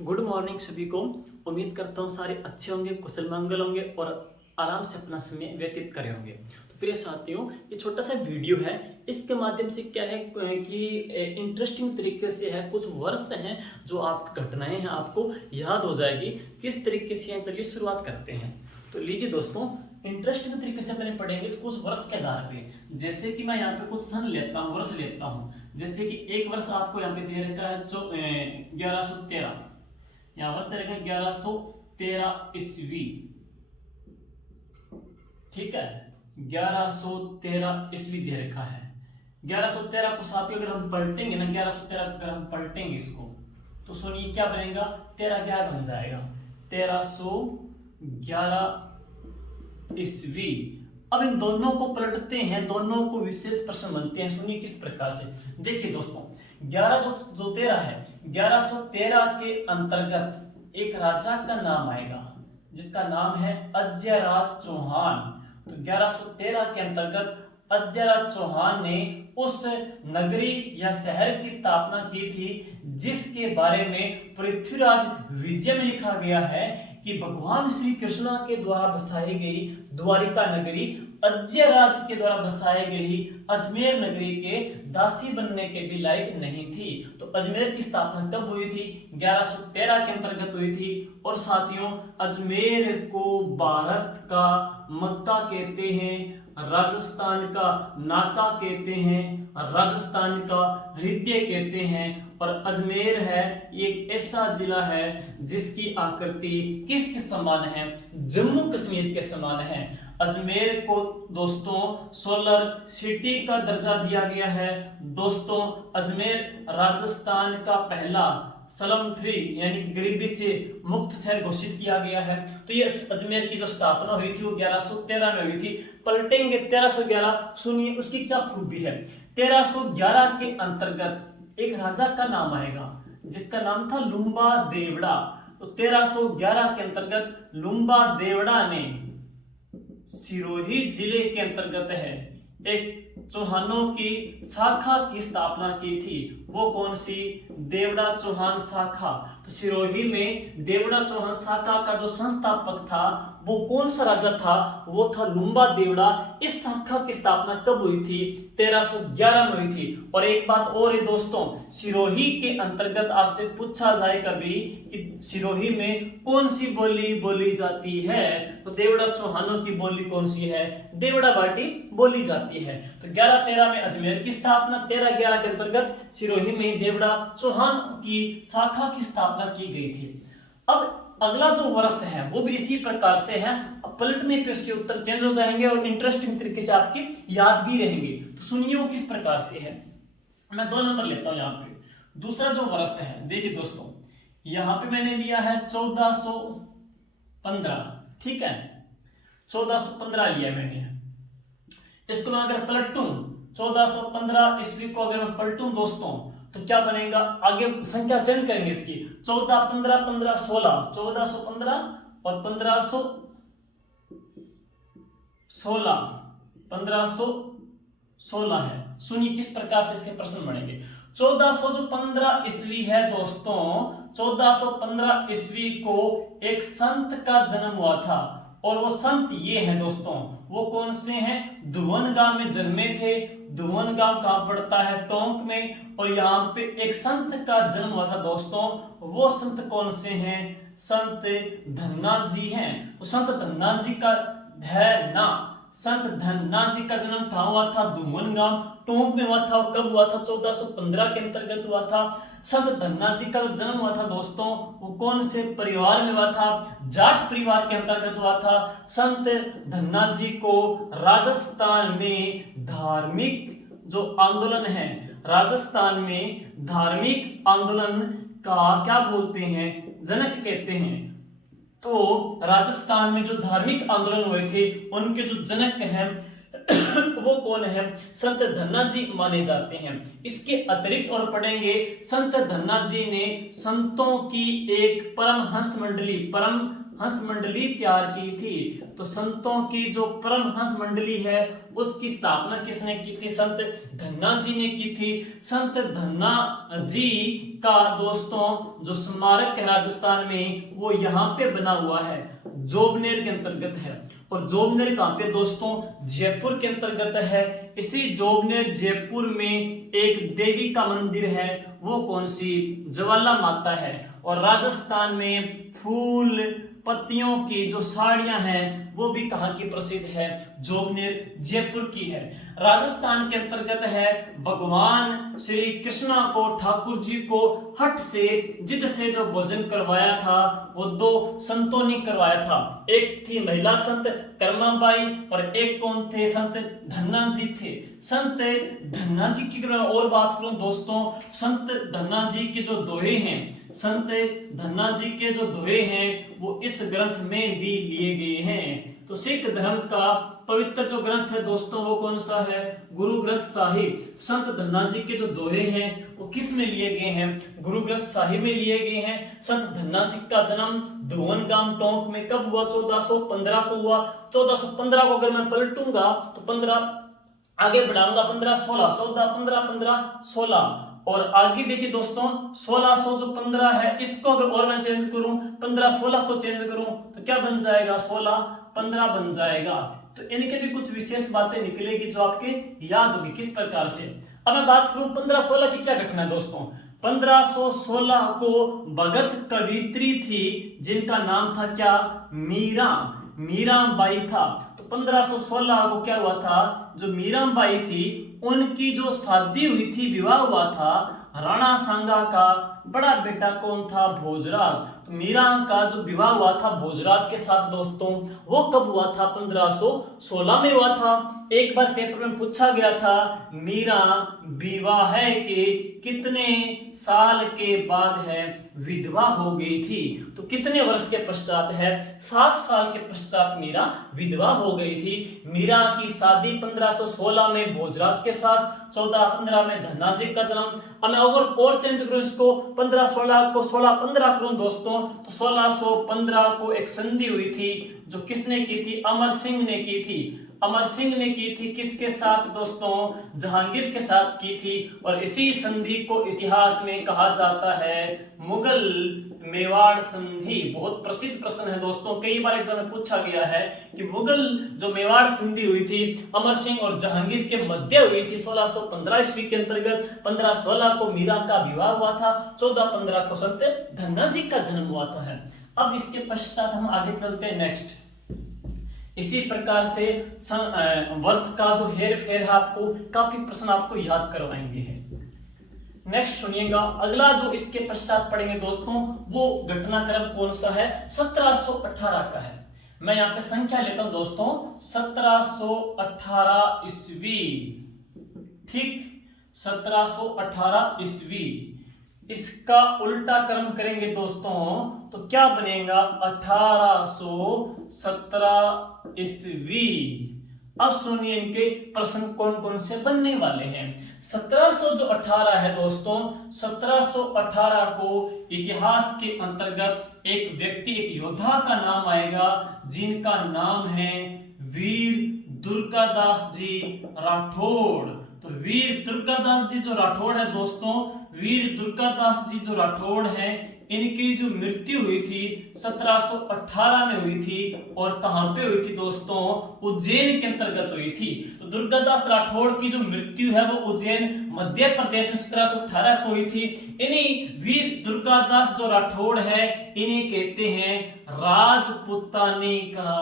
Good morning सभी को। उम्मीद करता हूँ सारे अच्छे होंगे, कुशल मंगल होंगे और आराम से अपना समय व्यतीत करे होंगे। तो प्रिय साथियों, ये छोटा सा वीडियो है। इसके माध्यम से क्या है कि इंटरेस्टिंग तरीके से है, कुछ वर्ष हैं जो आपकी घटनाएं हैं आपको याद हो जाएगी किस तरीके से हैं। चलिए शुरुआत करते हैं। तो लीजिए दोस्तों, इंटरेस्टिंग तरीके से मैंने पढ़ेंगे तो कुछ वर्ष के आधार पे, जैसे कि मैं यहाँ पे कुछ सन लेता हूँ, वर्ष लेता हूँ। जैसे कि एक वर्ष आपको यहाँ पे दे रखा है 1113, यहाँ वर्ष दे रखा है 1113 ईस्वी। ठीक है, 1113 ईस्वी दे रखा है। 1113 को साथियों अगर हम पलटेंगे ना, 1113 अगर हम पलटेंगे इसको तो सुनिए क्या बनेगा, 1311 बन जाएगा, 1311 ईस्वी। अब इन दोनों को पलटते हैं, दोनों को विशेष प्रश्न बनते हैं। सुनिए किस प्रकार से। देखिए दोस्तों, 1113 है, 1113 के अंतर्गत एक राजा का नाम आएगा जिसका नाम है अजयराज चौहान। तो 1113 के अंतर्गत अजयराज चौहान ने उस नगरी या शहर की स्थापना की थी जिसके बारे में पृथ्वीराज विजय में लिखा गया है कि भगवान श्री कृष्णा के द्वारा बसाई गई द्वारिका नगरी अजयराज के द्वारा बसाई गई अजमेर नगरी के दासी बनने के भी लायक नहीं थी। तो अजमेर की स्थापना कब हुई थी? 1113 के अंतर्गत हुई थी। और साथियों, अजमेर को भारत का मक्का कहते हैं, राजस्थान का नाका कहते हैं, राजस्थान का हृदय कहते हैं। और अजमेर है एक ऐसा जिला है जिसकी आकृति किसके समान है? जम्मू कश्मीर के समान है। अजमेर को दोस्तों सोलर सिटी का दर्जा दिया गया है। दोस्तों, अजमेर राजस्थान का पहला स्लम फ्री यानी कि गरीबी से मुक्त शहर घोषित किया गया है। तो ये अजमेर की जो स्थापना हुई थी वो 1113 में हुई थी। पलटेंगे 1311, सुनिए उसकी क्या खूबी है। 1311 के अंतर्गत एक राजा का नाम आएगा जिसका नाम था लुम्बा देवड़ा। तो 1311 के अंतर्गत लुम्बा देवड़ा ने सिरोही जिले के अंतर्गत है एक चौहानों की शाखा की स्थापना की थी। वो कौन सी? देवड़ा चौहान शाखा। तो सिरोही में देवड़ा चौहान शाखा का जो संस्थापक था वो कौन सा राजा था? वो था लुम्बा देवड़ा। इस शाखा की स्थापना कब हुई थी? 1311 में हुई थी। और एक बात और है दोस्तों, सिरोही के अंतर्गत आपसे पूछा जाए कभी कि सिरोही में कौन सी बोली बोली जाती है, तो देवड़ा चौहानों की बोली कौन सी है? देवड़ा भाटी बोली जाती है। तो 1113 में अजमेर की स्थापना, 1311 के अंतर्गत सिरोही में देवड़ा चौहान की शाखा की स्थापना की गई थी। अब अगला जो वर्ष है वो भी इसी प्रकार से है। पलटने पे उसके उत्तर चेंज हो जाएंगे और इंटरेस्टिंग तरीके से आपकी याद भी रहेंगे। तो सुनिए वो किस प्रकार से है। मैं 2 नंबर लेता हूं यहाँ पे। दूसरा जो वर्ष है, देखिए दोस्तों, यहाँ पे मैंने लिया है 1415। ठीक है, 1415 लिया मैंने। इसको मैं अगर पलटूं 1415 ईस्वी को अगर मैं पलटूं दोस्तों तो क्या बनेगा? आगे संख्या चेंज करेंगे इसकी। 14, 15, 15, 16, 1415 और 1516, 1516 है। सुनिए किस प्रकार से इसके प्रश्न बनेंगे। 1415 ईस्वी है दोस्तों, 1415 ईस्वी को एक संत का जन्म हुआ था। और वो संत ये हैं दोस्तों, वो कौन से हैं? धुवन गांव में जन्मे थे। धुवन गांव कहां पड़ता है? टोंक में। और यहाँ पे एक संत का जन्म हुआ था दोस्तों। वो संत कौन से हैं? संत धन्ना जी हैं। तो संत धन्ना जी का संत धन्ना जी का जन्म कहां हुआ था? धुवन गांव टोंक में हुआ था। कब हुआ था? 1415 के अंतर्गत हुआ था। संत धन्ना जी का जो जन्म हुआ था दोस्तों वो कौन से परिवार में हुआ था? जाट परिवार के अंतर्गत हुआ था। संत धन्ना जी को राजस्थान में धार्मिक जो आंदोलन है, राजस्थान में धार्मिक आंदोलन का क्या बोलते हैं? जनक कहते हैं। तो राजस्थान में जो धार्मिक आंदोलन हुए थे उनके जो जनक हैं वो कौन है? संत धन्ना जी माने जाते हैं। इसके अतिरिक्त और पढ़ेंगे, संत धन्ना जी ने संतों की एक परमहंस हंस मंडली तैयार की थी। तो संतों की जो परम हंस मंडली है उसकी स्थापना किसने की थी? संत धन्ना जी ने की थी। संत धन्ना जी का दोस्तों जो स्मारक है राजस्थान में वो यहाँ पे बना हुआ है, जोबनेर के अंतर्गत है। और जोबनेर कहाँ पे दोस्तों? जयपुर के अंतर्गत है। इसी जोबनेर जयपुर में एक देवी का मंदिर है, वो कौन सी? ज्वाला माता है। और राजस्थान में फूल पत्तियों की जो साड़ियां हैं वो भी कहाँ की प्रसिद्ध है? जोबनेर जयपुर की है। राजस्थान के अंतर्गत है। भगवान श्री कृष्णा को, ठाकुर जी को हठ से, जिद से जो भोजन करवाया था वो दो संतों ने करवाया था। एक थी महिला संत कर्माबाई और एक कौन थे? संत धन्ना जी थे। संत धन्ना जी की और बात करूं दोस्तों, संत धन्ना जी के जो दोहे हैं, संत धन्ना जी के जो दोहे हैं वो इस ग्रंथ में भी लिए गए हैं। तो सिख धर्म का पवित्र जो ग्रंथ है दोस्तों वो कौन सा है? गुरु ग्रंथ साहिब। संत धन्ना जी के जो दोहे हैं वो किस में लिए गए हैं? गुरु ग्रंथ साहिब में लिए गए हैं। संत धन्ना जी का जन्म धुवन गांव टोंक में कब हुआ? 1415 को हुआ। 1415 को अगर मैं पलटूंगा तो 15 आगे बढ़ाऊंगा, 1516, 14, 15, 15, 16 और आगे देखिए दोस्तों 1600 जो 15 है इसको अगर और मैं चेंज करूं, 15 16 को चेंज करूं तो क्या बन जाएगा? 16 15 बन जाएगा। तो इनके भी कुछ विशेष बातें निकलेगी जो आपके याद होगी। किस प्रकार से? अब मैं बात करूं 1516 की क्या घटना है दोस्तों। 1516 को भगत कवित्री थी जिनका नाम था क्या? मीराबाई था। तो 1516 को क्या हुआ था? जो मीराबाई थी उनकी जो शादी हुई थी, विवाह हुआ था राणा सांगा का बड़ा बेटा कौन था? भोजराज। तो मीरा का जो विवाह हुआ था भोजराज के साथ दोस्तों वो कब हुआ था? 1516 में हुआ था। एक बार पेपर में पूछा गया था मीरा विवाह के कितने साल के बाद है विधवा हो गई थी? तो कितने वर्ष के पश्चात है? 7 साल के पश्चात मीरा विधवा हो गई थी। मीरा की शादी 1516 में भोजराज के साथ, 1415 में धन्ना जी का जन्म। अब मैं और चेंज करूं इसको, 1516 को 1615 करूं दोस्तों तो 1615 को एक संधि हुई थी जो किसने की थी? अमर सिंह ने की थी। अमर सिंह ने की थी किसके साथ दोस्तों? जहांगीर के साथ की थी। और इसी संधि को इतिहास में कहा जाता है मुगल मेवाड़ संधि। बहुत प्रसिद्ध प्रश्न है दोस्तों, कई बार एग्जाम में पूछा गया है कि मुगल जो मेवाड़ संधि हुई थी अमर सिंह और जहांगीर के मध्य हुई थी 1615 ईस्वी के अंतर्गत। 1516 को मीरा का विवाह हुआ था, 1415 को संत धन्ना जी का जन्म हुआ था। अब इसके पश्चात हम आगे चलते हैं नेक्स्ट। इसी प्रकार से वर्ष का जो हेर फेर है आपको काफी प्रश्न आपको याद करवाएंगे हैं। नेक्स्ट सुनिएगा, अगला जो इसके पश्चात पढ़ेंगे दोस्तों वो घटनाक्रम कौन सा है? 1718 का है। मैं यहाँ पे संख्या लेता हूं दोस्तों, 1718 ईस्वी। ठीक, 1718 ईस्वी। इसका उल्टा क्रम करेंगे दोस्तों तो क्या बनेगा? 1817 ईस्वी। अब सुनिए इनके प्रश्न कौन कौन से बनने वाले हैं। 1700 जो 18 है दोस्तों, 1718 को इतिहास के अंतर्गत एक व्यक्ति, एक योद्धा का नाम आएगा जिनका नाम है वीर दुर्गादास जी राठौड़। तो वीर दुर्गादास जी जो राठौड़ है दोस्तों, वीर दुर्गादास जी जो राठौड़ है इनकी जो मृत्यु हुई थी 1718 में हुई थी। और कहां पे हुई थी दोस्तों? उज्जैन के अंतर्गत हुई थी। तो दुर्गादास राठौड़ की जो मृत्यु है वो उज्जैन मध्य प्रदेश में 1718 को हुई थी। इन्हीं वीर दुर्गादास जो राठौड़ है इन्हें कहते हैं राजपुतानी का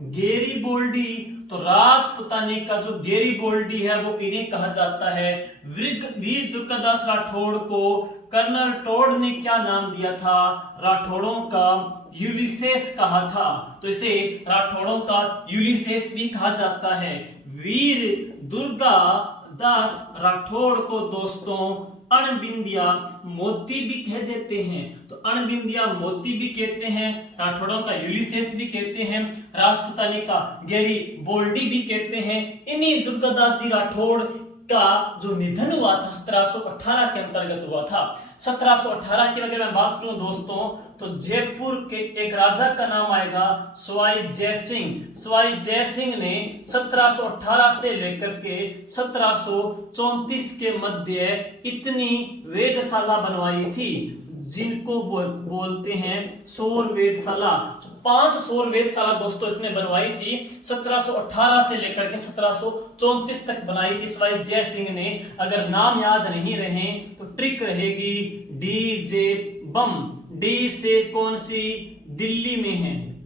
गेरिबोल्डी। तो राजपुतानी का जो गेरिबोल्डी है वो इन्हें कहा जाता है। वीर दुर्गादास राठौड़ को कर्नल टोड ने क्या नाम दिया था? राठौड़ों का यूलिसेस कहा था। तो इसे राठौड़ों का यूलिसेस भी कहा जाता है। वीर दुर्गादास राठौड़ को दोस्तों अणबिंदिया मोती भी कह देते हैं। तो अणबिंदिया मोती भी कहते हैं, राठौड़ों का यूलिसेस भी कहते हैं, राजपुतानी का गेरी बोल्डी भी कहते हैं। इन्हीं दुर्गादास जी राठौड़ का जो निधन हुआ था 1718 के अंतर्गत हुआ था। 1718 की अगर मैं बात करूं दोस्तों तो जयपुर के एक राजा का नाम आएगा सवाई जयसिंह। सवाई जयसिंह ने 1718 से लेकर के 1734 के मध्य इतनी वेधशाला बनवाई थी जिनको बोलते हैं सौर वेधशाला। 5 सौर वेधशाला दोस्तों इसने बनवाई थी। 1718 से लेकर के 1734 तक बनाई थी सवाई जय सिंह ने। अगर नाम याद नहीं रहे तो ट्रिक रहेगी डीजे बम। डी से कौन सी दिल्ली में है,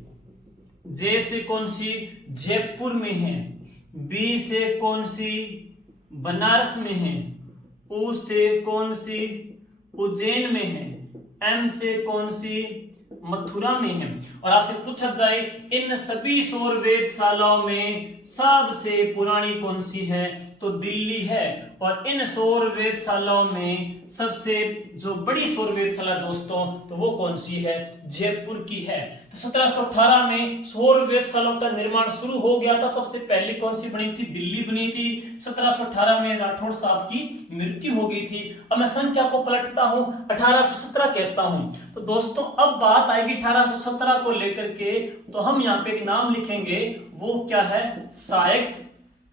जे से कौन सी जयपुर में है, बी से कौन सी बनारस में है, ओ से कौन सी उज्जैन में है, एम से कौन सी मथुरा में है। और आपसे पूछा जाए इन सभी सौर वेधशालाओं में सबसे पुरानी कौन सी है तो दिल्ली है। और इन सौर वेधशालाओं में सबसे जो बड़ी सौर वेधशाला दोस्तों तो वो कौन सी है, जयपुर की है। तो 1718 में सौर वेधशालाओं का निर्माण शुरू हो गया था। सबसे पहले कौन सी बनी थी, दिल्ली बनी थी। 1718 में राठौड़ साहब की मृत्यु हो गई थी। अब मैं संख्या को पलटता हूं, 1817 कहता हूं। तो दोस्तों अब बात आएगी 1817 को लेकर के, तो हम यहाँ पे एक नाम लिखेंगे, वो क्या है, सहायक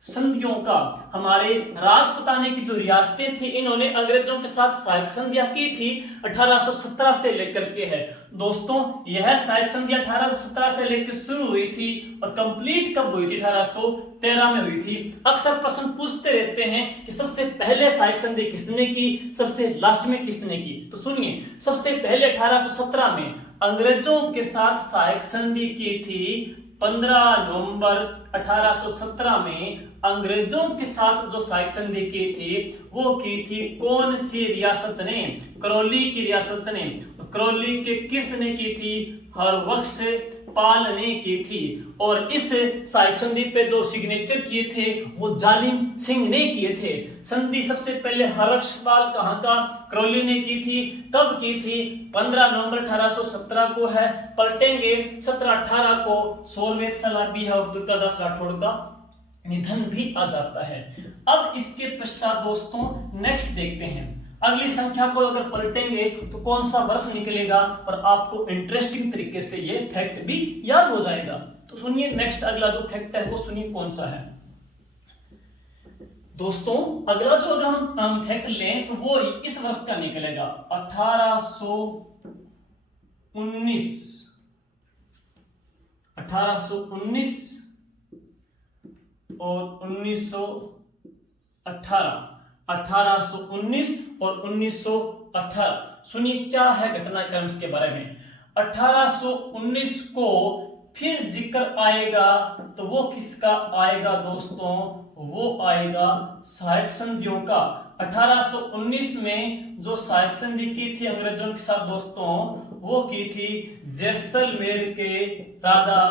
संधियों का। हमारे राजपुताने की जो रियासतें थी इन्होंने अंग्रेजों के साथ सहायक संधियां की थी 1817 से लेकर के है। दोस्तों यह सहायक संधियां 1817 से लेकर शुरू हुई थी और कंप्लीट कब हुई थी, 1813 में हुई थी। अक्सर प्रश्न पूछते रहते हैं कि सबसे पहले सहायक संधि किसने की, सबसे लास्ट में किसने की। तो सुनिए, सबसे पहले 1817 में अंग्रेजों के साथ सहायक संधि की थी 15 नवंबर 1817 में। अंग्रेजों के साथ जो सहायक संधि की थी वो की थी कौन सी रियासत ने, करौली की रियासत ने। करौली के किसने की थी, हरबख्श पाल ने की थी। और इस सहायक संधि पे जो सिग्नेचर किए थे वो जालिम सिंह ने किए थे। संधि सबसे पहले हरबख्श पाल कहां का, करौली ने की थी। कब की थी, 15 नवंबर 1817 को है। पलटेंगे 1718 को सौर वेधशाला भी है और दुर्गादास राठौड़ का निधन भी आ जाता है। अब इसके पश्चात दोस्तों नेक्स्ट देखते हैं, अगली संख्या को अगर पलटेंगे तो कौन सा वर्ष निकलेगा और आपको इंटरेस्टिंग तरीके से ये फैक्ट भी याद हो जाएगा। तो सुनिए नेक्स्ट अगला जो फैक्ट है वो सुनिए कौन सा है दोस्तों। अगला जो अगर हम फैक्ट लें तो वो इस वर्ष का निकलेगा 1819 और 1918। 1819 और 1918 सुनिए क्या है घटनाक्रम के बारे में। 1819 को फिर जिक्र आएगा तो वो किसका आएगा दोस्तों, वो आएगा सहायक संधियों का। 1819 में जो सहायक संधि की थी अंग्रेजों के साथ दोस्तों वो की थी जैसलमेर के राजा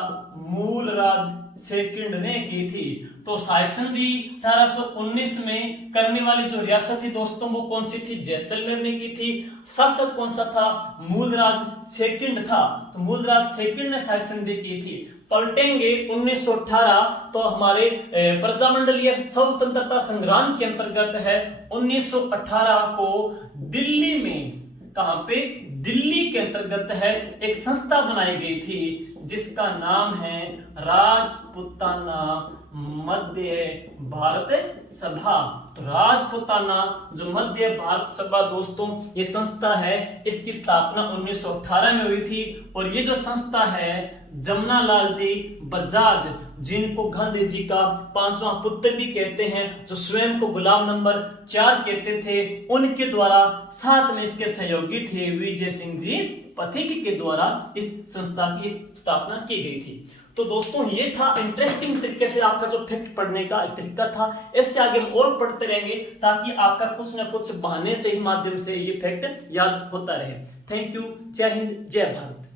मूलराज सेकंड ने की थी। तो सहायक संधि 1819 में करने वाली जो रियासत थी दोस्तों वो कौन सी थी, जैसलमेर ने की थी। शासक कौन सा था, मूलराज सेकंड था। तो मूलराज सेकंड ने सहायक संधि की थी। पलटेंगे 1918 तो हमारे प्रजामंडलीय स्वतंत्रता संग्राम के अंतर्गत है। 1918 को दिल्ली में, कहां पे, दिल्ली के अंतर्गत है, एक संस्था बनाई गई थी जिसका नाम है राजपुताना मध्य भारत सभा। तो राजपुताना जो मध्य भारत सभा दोस्तों ये संस्था है, इसकी स्थापना 1918 में हुई थी। और ये जो संस्था है जमनालाल जी बजाज, जिनको गांधी जी का 5वां पुत्र भी कहते हैं, जो स्वयं को गुलाम नंबर 4 कहते थे, उनके द्वारा, साथ में इसके सहयोगी थे विजय सिंह जी पथिक के द्वारा इस संस्था की स्थापना की गई थी। तो दोस्तों ये था इंटरेस्टिंग तरीके से आपका जो फैक्ट पढ़ने का एक तरीका था। इससे आगे हम और पढ़ते रहेंगे ताकि आपका कुछ ना कुछ बहाने से ही माध्यम से ये फैक्ट याद होता रहे। थैंक यू, जय हिंद, जय भारत।